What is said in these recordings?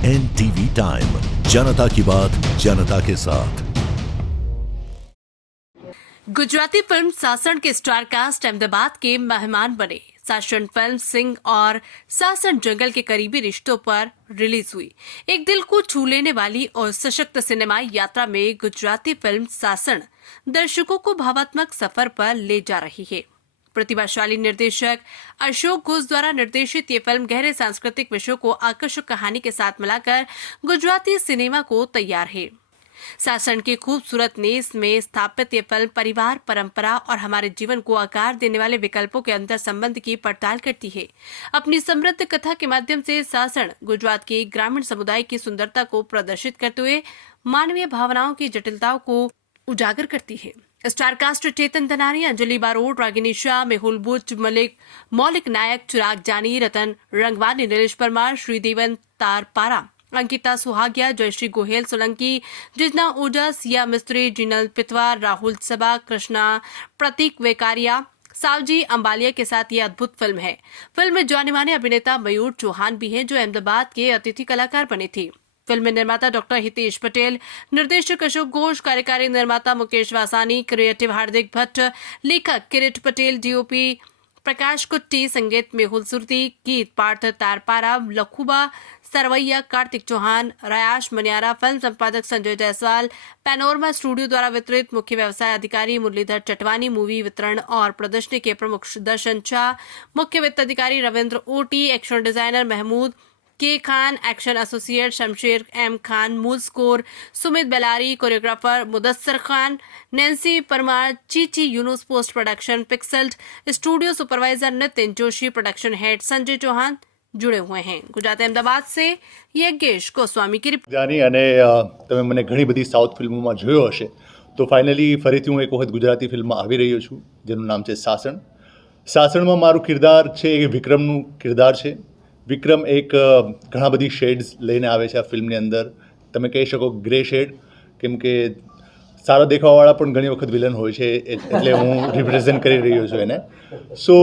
NTV time, जनता की बात जनता के साथ। गुजराती फिल्म सासन के स्टार कास्ट अहमदाबाद के मेहमान बने। सासन फिल्म सिंह और सासन जंगल के करीबी रिश्तों पर रिलीज हुई। एक दिल को छू लेने वाली और सशक्त सिनेमाई यात्रा में गुजराती फिल्म सासन दर्शकों को भावात्मक सफर पर ले जा रही है। प्रतिभाशाली निर्देशक अशोक घोष द्वारा निर्देशित ये फिल्म गहरे सांस्कृतिक विषयों को आकर्षक कहानी के साथ मिलाकर गुजराती सिनेमा को तैयार है। सासन के खूबसूरत नेस में स्थापित ये फिल्म परिवार, परंपरा और हमारे जीवन को आकार देने वाले विकल्पों के अंतर संबंध की पड़ताल करती है। अपनी समृद्ध कथा के माध्यम से सासन गुजरात के ग्रामीण समुदाय की सुंदरता को प्रदर्शित करते हुए मानवीय भावनाओं की जटिलताओं को उजागर करती है। स्टार कास्ट चेतन धनानी, अंजलि बारोट, रागिनी शाह, मेहुल बुच, मौलिक नायक, चिराग जानी, रतन रंगवानी, नीलेश परमार, श्रीदेवन तारपारा, अंकिता सुहागिया, जयश्री गोहेल सोलंकी, जिजना ओझा, सिया मिस्त्री, जिनल पितवार, राहुल सबा, कृष्णा प्रतीक वेकारिया, सावजी अंबालिया के साथ ये अद्भुत फिल्म है। फिल्म में जाने माने अभिनेता मयूर चौहान भी हैं, जो अहमदाबाद के अतिथि कलाकार बने थे। फिल्म में निर्माता डॉक्टर हितेश पटेल, निर्देशक अशोक घोष, कार्यकारी निर्माता मुकेश वासानी, क्रिएटिव हार्दिक भट्ट, लेखक किरीट पटेल, डीओपी प्रकाश कुट्टी, संगीत मेहुल सुरती, गीत पार्थ तारपारा, लखुबा सरवैया, कार्तिक चौहान, रयाश मनियारा, फिल्म संपादक संजय जायसवाल, पैनोरमा स्टूडियो द्वारा वितरित, मुख्य व्यवसाय अधिकारी मुरलीधर चटवानी, मूवी वितरण और प्रदर्शनी के प्रमुख दर्शन शाह, मुख्य वित्त अधिकारी Ravindra Oti, action designer Mahmood K Khan, action associate Shamsher M Khan, मूल score Sumit Bellari, choreographer Mudassar Khan, Nancy Parmar, Chichi Yunus, post production पिक्सल्ट, studio supervisor Nitin Joshi, production head Sanjay Chauhan जुड़े हुए हैं। गुजरात अहमदाबाद से यज्ञेश गोस्वामी की रिपोर्ट। જાની અને તમે મને ઘણી બધી સાઉથ ફિલ્મોમાં જોયો હશે, તો ફાઇનલી ફરીથી હું એક વખત ગુજરાતી ફિલ્મમાં આવી રહ્યો છું, જેનું નામ છે સાસણ. સાસણમાં મારું કિરદાર છે એ વિક્રમનું કિરદાર છે. વિક્રમ એક ઘણા બધી શેડ્સ લઈને આવે છે આ ફિલ્મની અંદર. તમે કહી શકો ગ્રે શેડ, કેમ કે સારા દેખાવાવાળા પણ ઘણી વખત વિલન હોય છે, એટલે હું રિપ્રેઝેન્ટ કરી રહ્યો છું એને. સો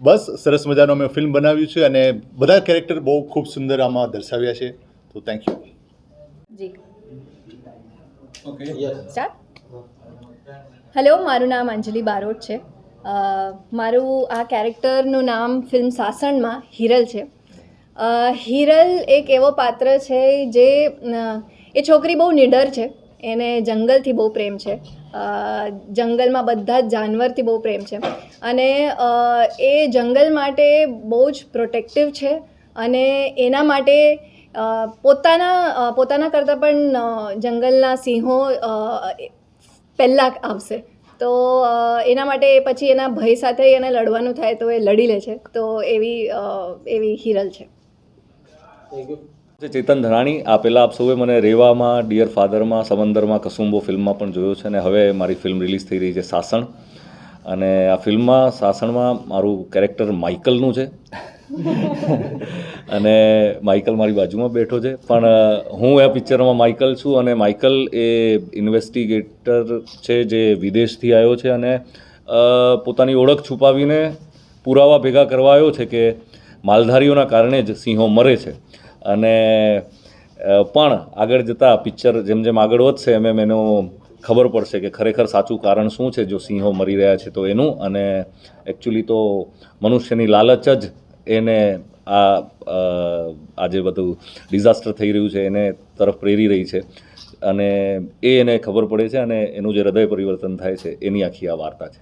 બસ સરસ મજાનો મેં ફિલ્મ બનાવ્યું છે અને બધા કેરેક્ટર બહુ ખૂબ સુંદર આમાં દર્શાવ્યા છે. તો થેન્ક યુ. જી ઓકે સ્ટાર્ટ. હેલો, મારું નામ અંજલિ બારોટ છે. મારું આ કેરેક્ટરનું નામ ફિલ્મ સાસણમાં હિરલ છે. હિરલ એક એવો પાત્ર છે જે એ છોકરી બહુ નિડર છે. એને જંગલથી બહુ પ્રેમ છે. જંગલમાં બધા જ જાનવરથી બહુ પ્રેમ છે અને એ જંગલ માટે બહુ જ પ્રોટેક્ટિવ છે અને એના માટે પોતાના કરતાં પણ જંગલના સિંહો પહેલાં આવશે. તો એના માટે પછી એના ભય સાથે એને લડવાનું થાય તો એ લડી લે છે. તો એવી હિરલ છે. ચેતન ધનાણી. આ પહેલાં આપ સૌએ મને રેવામાં, ડિયર ફાધરમાં, સમંદરમાં, કસુંબો ફિલ્મમાં પણ જોયો છે અને હવે મારી ફિલ્મ રિલીઝ થઈ રહી છે સાસણ. અને આ ફિલ્મમાં સાસણમાં મારું કેરેક્ટર માઇકલનું છે અને માઇકલ મારી બાજુમાં બેઠો છે, પણ હું આ પિક્ચરમાં માઇકલ છું અને માઇકલ એ ઇન્વેસ્ટિગેટર છે જે વિદેશથી આવ્યો છે અને પોતાની ઓળખ છુપાવીને પુરાવા ભેગા કરવા આવ્યો છે કે માલધારીઓના કારણે જ સિંહો મરે છે. અને પણ આગળ જતાં પિક્ચર જેમ જેમ આગળ વધશે એમ એનો ખબર પડશે કે ખરેખર સાચું કારણ શું છે જો સિંહો મરી રહ્યા છે તો એનું. અને એકચ્યુઅલી તો મનુષ્યની લાલચ જ એને આ જે બધું ડિઝાસ્ટર થઈ રહ્યું છે એને તરફ પ્રેરી રહી છે અને એને ખબર પડે છે અને એનું જે હૃદય પરિવર્તન થાય છે એની આખી આ વાર્તા છે.